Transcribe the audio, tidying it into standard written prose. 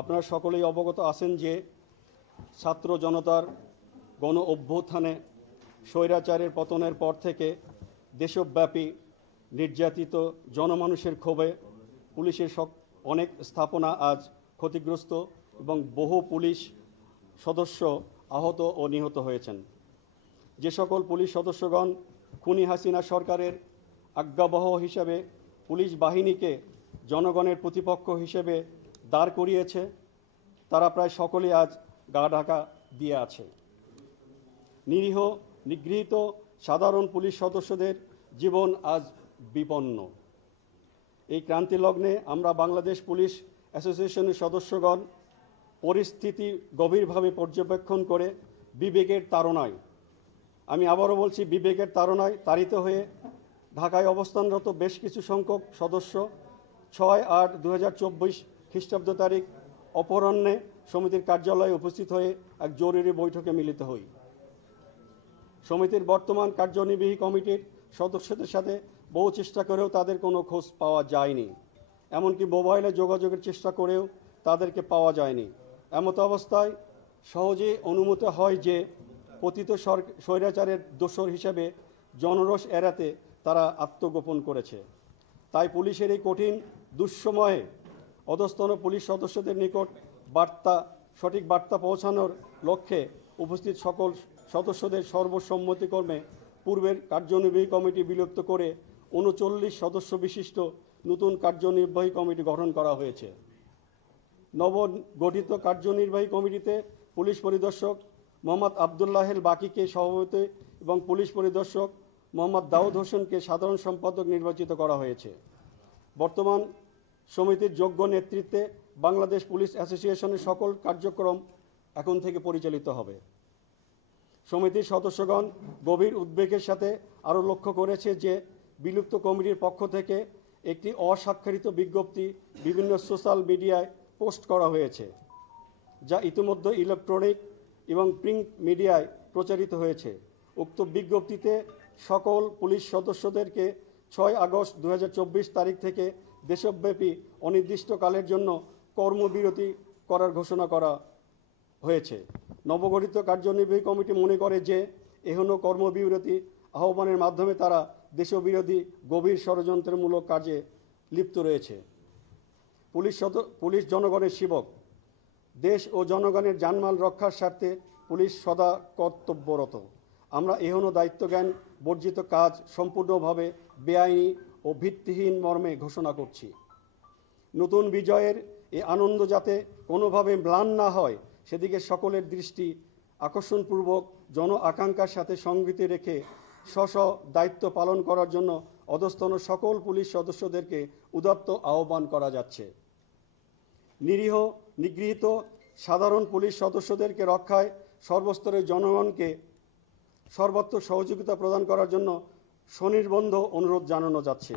আপনারা সকলেই অবগত আছেন যে ছাত্র জনতার গণ অভ্যুত্থানে স্বৈরাচারের পতনের পর থেকে দেশব্যাপী নির্যাতিত জনমানুষের ক্ষোভে পুলিশের অনেক স্থাপনা আজ ক্ষতিগ্রস্ত এবং বহু পুলিশ সদস্য আহত ও নিহত হয়েছেন। যে সকল পুলিশ সদস্যগণ খুনি হাসিনা সরকারের আজ্ঞাবহ হিসেবে পুলিশ বাহিনীকে জনগণের প্রতিপক্ষ হিসেবে দাঁড় করিয়েছে, তারা প্রায় সকলেই আজ গা ঢাকা দিয়ে আছে। নিরীহ নিগৃহীত সাধারণ পুলিশ সদস্যদের জীবন আজ বিপন্ন। এই ক্রান্তি লগ্নে আমরা বাংলাদেশ পুলিশ অ্যাসোসিয়েশনের সদস্যগণ পরিস্থিতি গভীরভাবে পর্যবেক্ষণ করে বিবেকের তাড়নায়, আমি আবারও বলছি বিবেকের তাড়নায় তাড়িত হয়ে ঢাকায় অবস্থানরত বেশ কিছু সংখ্যক সদস্য 6/8/2024 খ্রিস্টাব্দ তারিখ অপরাহ্নে সমিতির কার্যালয়ে উপস্থিত হয়ে এক জরুরি বৈঠকে মিলিত হই। সমিতির বর্তমান কার্যনির্বাহী কমিটির সদস্যদের সাথে বহু চেষ্টা করেও তাদের কোনো খোঁজ পাওয়া যায়নি, এমনকি মোবাইলে যোগাযোগের চেষ্টা করেও তাদেরকে পাওয়া যায়নি। এমত অবস্থায় সহজে অনুমিত হয় যে পতিত স্বৈরাচারের দোসর হিসেবে জনরোষ এড়াতে তারা আত্মগোপন করেছে। তাই পুলিশের এই কঠিন দুঃসময়ে অধস্তন পুলিশ সদস্যদের নিকট সঠিক বার্তা পৌঁছানোর লক্ষ্যে উপস্থিত সকল সদস্যদের সর্বসম্মতিক্রমে পূর্বের কার্যনির্বাহী কমিটি বিলুপ্ত করে 39 সদস্য বিশিষ্ট নতুন কার্যনির্বাহী কমিটি গঠন করা হয়েছে। নবগঠিত কার্যনির্বাহী কমিটিতে পুলিশ পরিদর্শক মোহাম্মদ আবদুল্লাহেল বাকিকে সভাপতি এবং পুলিশ পরিদর্শক মোহাম্মদ দাউদ হোসেনকে সাধারণ সম্পাদক নির্বাচিত করা হয়েছে। বর্তমান সমিতির যোগ্য নেতৃত্বে বাংলাদেশ পুলিশ অ্যাসোসিয়েশনের সকল কার্যক্রম এখন থেকে পরিচালিত হবে। সমিতির সদস্যগণ গভীর উদ্বেগের সাথে আরও লক্ষ্য করেছে যে বিলুপ্ত কমিটির পক্ষ থেকে একটি অস্বাক্ষরিত বিজ্ঞপ্তি বিভিন্ন সোশ্যাল মিডিয়ায় পোস্ট করা হয়েছে, যা ইতিমধ্যে ইলেকট্রনিক এবং প্রিন্ট মিডিয়ায় প্রচারিত হয়েছে। উক্ত বিজ্ঞপ্তিতে সকল পুলিশ সদস্যদেরকে 6 আগস্ট 2024 তারিখ থেকে দেশব্যাপী অনির্দিষ্টকালের জন্য কর্মবিরতি করার ঘোষণা করা হয়েছে। নবগঠিত কার্যনির্বাহী কমিটি মনে করে যে এখনও কর্মবিরতি আহ্বানের মাধ্যমে তারা দেশবিরোধী গভীর ষড়যন্ত্রমূলক কাজে লিপ্ত রয়েছে। পুলিশ জনগণের সেবক। দেশ ও জনগণের জানমাল রক্ষার স্বার্থে পুলিশ সদা কর্তব্যরত। আমরা এখনও দায়িত্বজ্ঞান বর্জিত কাজ সম্পূর্ণভাবে বেআইনি ও ভিত্তিহীন মর্মে ঘোষণা করছি। নতুন বিজয়ের এই আনন্দ যাতে কোনোভাবে ম্লান না হয় সেদিকে সকলের দৃষ্টি আকর্ষণপূর্বক জন আকাঙ্ক্ষার সাথে সঙ্গতি রেখে স্ব দায়িত্ব পালন করার জন্য অধস্তন সকল পুলিশ সদস্যদেরকে উদাত্ত আহ্বান করা যাচ্ছে। নিরীহ নিগৃহীত সাধারণ পুলিশ সদস্যদেরকে রক্ষায় সর্বস্তরের জনগণকে সর্বাত্মক সহযোগিতা প্রদান করার জন্য স্বনির্বন্ধ অনুরোধ জানানো যাচ্ছে।